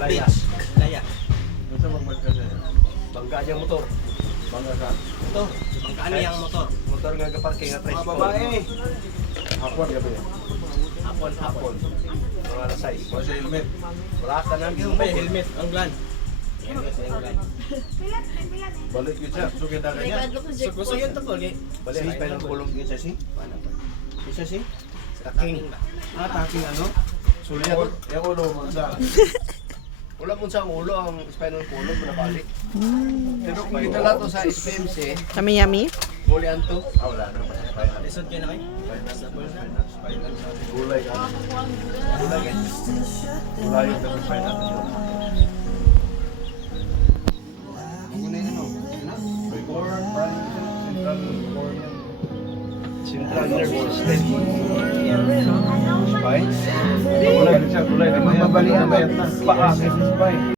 Laya. Laya. Gusto mag-mark ka sa'yo. Bangga niyang motor. Bangga ka. Ito, bangkaan niya ang motor. Motor nga kaparking at Mga tricycle. babae. Hapon ka ba yan? Hapon. Mga alas 6. Wala sa helmet. Wala ka nang Yung may helmet, ang glan. Helmet, ang glan. Balik yun siya. Sugin na kanya. So, gusto yun to, Kolge. Balik pa ng kulong isa si. Paano ba? Isa si. Taking ba? Taking ano? Sulyat. Yung ulo mo sa. Wala mo sa ulo ang spinal column mo nabalik. Pero kung itala to sa SPMC, Yummy. bulian to. Wala na. Spinal. Lisod kayo na kayo? Spinal. Gulay ka. Gulay yan. Gulay yung dapat spinal. Ano na yun, no? May core, central core yan. Central nervous system. Spine? Gulay siya, gulay. Mababalian ba yan na? Paa, kasi spine.